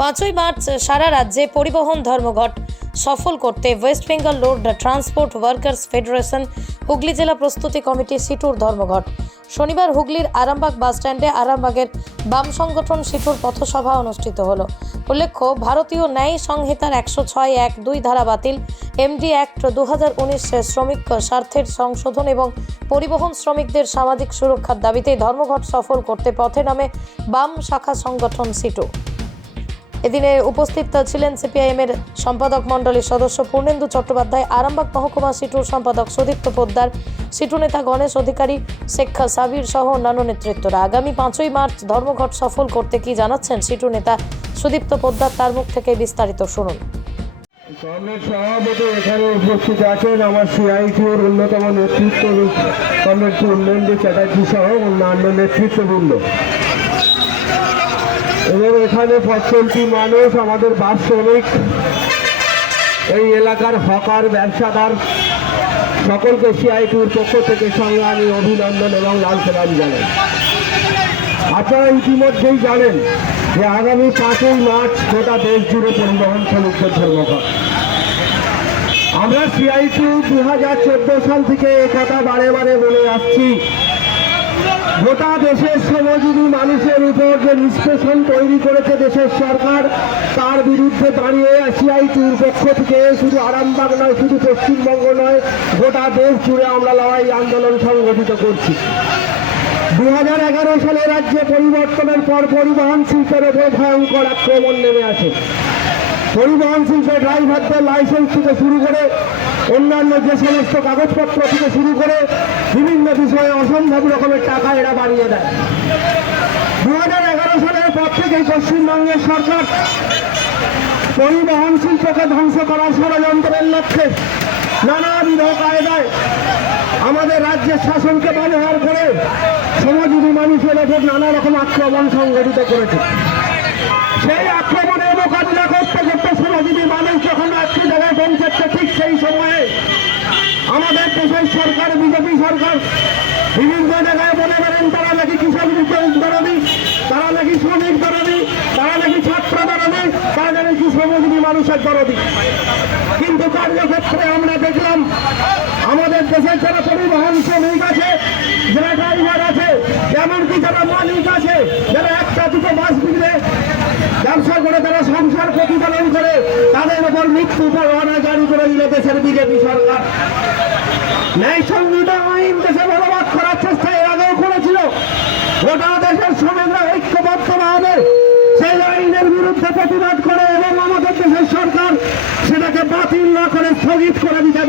পাঁচই মার্চ সারা রাজ্যে পরিবহন ধর্মঘট সফল করতে West Bengal road transport workers federation Hooghly জেলা প্রস্তুতি কমিটি সিটুর ধর্মঘট। শনিবার হুগলির আরামবাগ বাসস্ট্যান্ডে আরামবাগের বাম সংগঠন সিটুর পথসভা অনুষ্ঠিত হলো। উল্লেখ্য, ভারতীয় ন্যায় সংহিতার একশো ছয় এক দুই ধারা বাতিল, এমডি অ্যাক্ট দু হাজার শ্রমিক স্বার্থের সংশোধন এবং পরিবহন শ্রমিকদের সামাজিক সুরক্ষার দাবিতে ধর্মঘট সফল করতে পথে নামে বাম শাখা সংগঠন সিটু। এদিনে উপস্থিত ছিলেন সিপিআইএম এর সম্পাদক মণ্ডলীর সদস্য পূর্ণেন্দু চট্টোপাধ্যায়, আরামবাগ মহকুমা সিটুর সম্পাদক সুদীপ্ত পোদ্দার, সিটু নেতা গণেশ অধিকারী, শেখ সাবির সহ অন্যান্য নেতৃত্বরা। আগামী পাঁচই মার্চ ধর্মঘট সফল করতে কি জানাচ্ছেন সিটু নেতা সুদীপ্ত পোদ্দার, তার মুখ থেকে বিস্তারিত শুনুন। কংগ্রেস সভাপতি এখানে উপস্থিত আছেন আমার সিআইটির অন্যতম নেতৃত্ব কংগ্রেস পূর্ণেন্দু চ্যাটার্জি সহ অন্যান্য নেতৃত্ববৃন্দ। এবং এখানে পঁচল্লিশটি মানুষ, আমাদের বাস শ্রমিক, এই এলাকার হকার, ব্যবসাদার, সকলকে সিআইটির পক্ষ থেকে সংগ্রামী অভিনন্দন এবং লাল সালাম জানাই। আপনারা ইতিমধ্যেই জানেন যে আগামী পাঁচই মার্চ গোটা দেশ জুড়ে পরিবহন শ্রমিকদের ধর্মঘট। আমরা সিআইটি দু হাজার চোদ্দ সাল থেকে এ কথা বারে বারে বলে আসছি। গোটা দেশের শ্রমজীবী মানুষের উপর যে নিষ্পেষণ তৈরি করেছে দেশের সরকার, তার বিরুদ্ধে দাঁড়িয়ে সিআইটির পক্ষ থেকে শুধু আরামবাগ নয়, শুধু পশ্চিমবঙ্গ নয়, গোটা দেশ জুড়ে আমরা লড়াই আন্দোলন সংগঠিত করছি। দু হাজার এগারো সালে রাজ্যে পরিবর্তনের পর পরিবহন শিল্পের উপর ভয়ঙ্কর আক্রমণ নেমে আসে। পরিবহন শিল্পে ড্রাইভারদের লাইসেন্স থেকে শুরু করে অন্যান্য যে সমস্ত কাগজপত্র থেকে শুরু করে বিভিন্ন বিষয়ে অসম্ভব রকমের টাকা এরা বাড়িয়ে দেয়। দু হাজার এগারো সালের পর থেকেই পশ্চিমবঙ্গের সরকার পরিবহন শিল্পকে ধ্বংস করার ষড়যন্ত্রের লক্ষ্যে নানাবিধ কায়দায় আমাদের রাজ্যের শাসনকে ব্যবহার করে সমাজীবী মানুষের ওপর নানা রকম আক্রমণ সংগঠিত করেছে। সেই আক্রমণের মোকাবিলা করতে করতে সমাজীবী মানুষ যখন একটি জায়গায় পৌঁছাচ্ছে ঠিক সেই সময়ে আমাদের দেশের সরকার বিজেপি সরকার। বিভিন্ন জায়গায় বলে বেড়েন তারা নাকি কৃষক দরদি তারা নাকি শ্রমিক দাঁড়াবে তারা নাকি ছাত্র দাঁড়াবে তারা নাকি শ্রমজীবী মানুষের দরদি। কিন্তু কার্যক্ষেত্রে আমরা দেখলাম, আমাদের দেশের যারা পরিবহন শ্রমিক আছে, যারা ড্রাইভার আছে এমনকি যারা মালিক আছে করে তারা সংসার প্রতিপালন করে, তাদের উপর মৃত্যু পরোয়ানা জারি করে দিল দেশের বিজেপি সরকার। ন্যায় সংহিতা আইন দেশে বলবৎ করার চেষ্টা এর আগেও করেছিল। গোটা দেশের শ্রমিকরা ঐক্যবদ্ধভাবে সেই আইনের বিরুদ্ধে প্রতিবাদ করে এবং আমাদের দেশের সরকার সেটাকে বাতিল না করে স্থগিত করে দিতে